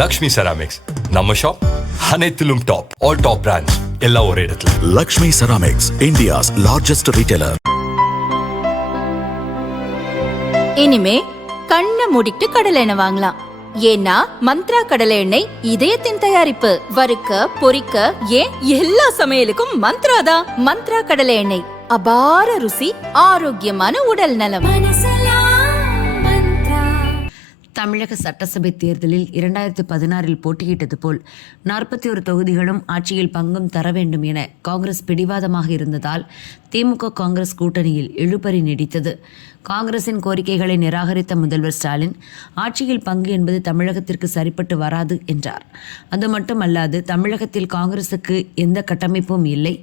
Lakshmi ceramics நம்ம shop அனைத்திலும் top. All top brands எல்லாம் ஒரே இடத்துல. Lakshmi ceramics, India's largest retailer. இனிமே கண்ணை மூடிட்டு கடலை எண்ணெய் வாங்கலாம். ஏன்னா மந்த்ரா கடலை எண்ணெய் இதயத்தின் தயாரிப்பு. வறுக்க பொரிக்க ஏன் எல்லா சமையலுக்கும் மந்த்ரா தான். மந்த்ரா கடலை எண்ணெய், அபார ருசி, ஆரோக்கியமான உடல் நலம். தமிழக சட்டசபை தேர்தலில் 2016 போட்டியிட்டது போல் 41 தொகுதிகளும் ஆட்சியில் பங்கும் தர வேண்டும் என காங்கிரஸ் பிடிவாதமாக இருந்ததால் திமுக காங்கிரஸ் கூட்டணியில் இழுபறி நீடித்தது. காங்கிரசின் கோரிக்கைகளை நிராகரித்த முதல்வர் ஸ்டாலின், ஆட்சியில் பங்கு என்பது தமிழகத்திற்கு சரிப்பட்டு வராது என்றார். அது மட்டுமல்லாது, தமிழகத்தில் காங்கிரசுக்கு எந்த கட்டமைப்பும் இல்லை,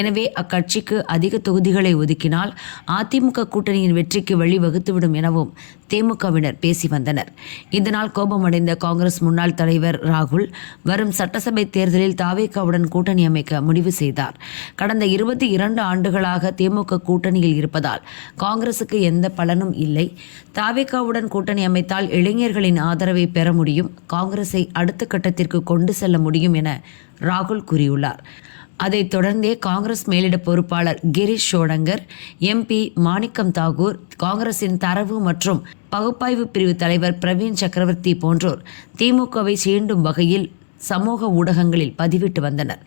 எனவே அக்கட்சிக்கு அதிக தொகுதிகளை ஒதுக்கினால் அதிமுக கூட்டணியின் வெற்றிக்கு வழிவகுத்துவிடும் எனவும் திமுகவினர் பேசி வந்தனர். இதனால் கோபமடைந்த காங்கிரஸ் முன்னாள் தலைவர் ராகுல் வரும் சட்டசபை தேர்தலில் தாவேகாவுடன் கூட்டணி அமைக்க முடிவு செய்தார். கடந்த 22 ஆண்டுகளாக திமுக கூட்டணியில் இருப்பதால் காங்கிரசுக்கு எந்த பலனும் இல்லை. தாவேகாவுடன் கூட்டணி அமைத்தால் இளைஞர்களின் ஆதரவை பெற முடியும், காங்கிரஸை அடுத்த கட்டத்திற்கு கொண்டு செல்ல முடியும் என ராகுல் கூறியுள்ளார். அதைத் தொடர்ந்தே காங்கிரஸ் மேலிட பொறுப்பாளர் கிரீஷ் ஷோடங்கர், MP மாணிக்கம் தாகூர், காங்கிரசின் தரவு மற்றும் பகுப்பாய்வு பிரிவு தலைவர் பிரவீன் சக்கரவர்த்தி போன்றோர் திமுகவை சீண்டும் வகையில் சமூக ஊடகங்களில் பதிவிட்டு வந்தனர்.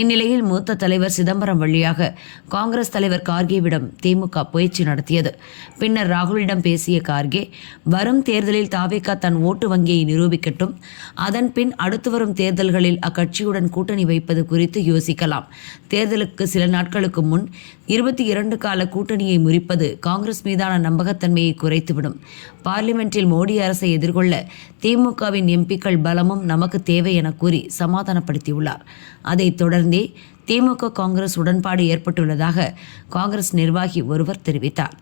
இந்நிலையில் மூத்த தலைவர் சிதம்பரம் வழியாக காங்கிரஸ் தலைவர் கார்கேவிடம் திமுக பேச்சு நடத்தியது. பின்னர் ராகுலிடம் பேசிய கார்கே, வரும் தேர்தலில் தாவேகா தன் ஓட்டு வங்கியை நிரூபிக்கட்டும், அதன் பின் அடுத்து வரும் தேர்தல்களில் அக்கட்சியுடன் கூட்டணி வைப்பது குறித்து யோசிக்கலாம். தேர்தலுக்கு சில நாட்களுக்கு முன் 22 கால கூட்டணியை முறிப்பது காங்கிரஸ் மீதான நம்பகத்தன்மையை குறைத்துவிடும். பார்லிமென்ட்டில் மோடி அரசை எதிர்கொள்ள திமுகவின் MPக்கள் பலமும் நமக்கு தேவை என கூறி சமாதானப்படுத்தியுள்ளார். அதைத் தொடர்ந்தே திமுக காங்கிரஸ் உடன்பாடு ஏற்பட்டுள்ளதாக காங்கிரஸ் நிர்வாகி ஒருவர் தெரிவித்தார்.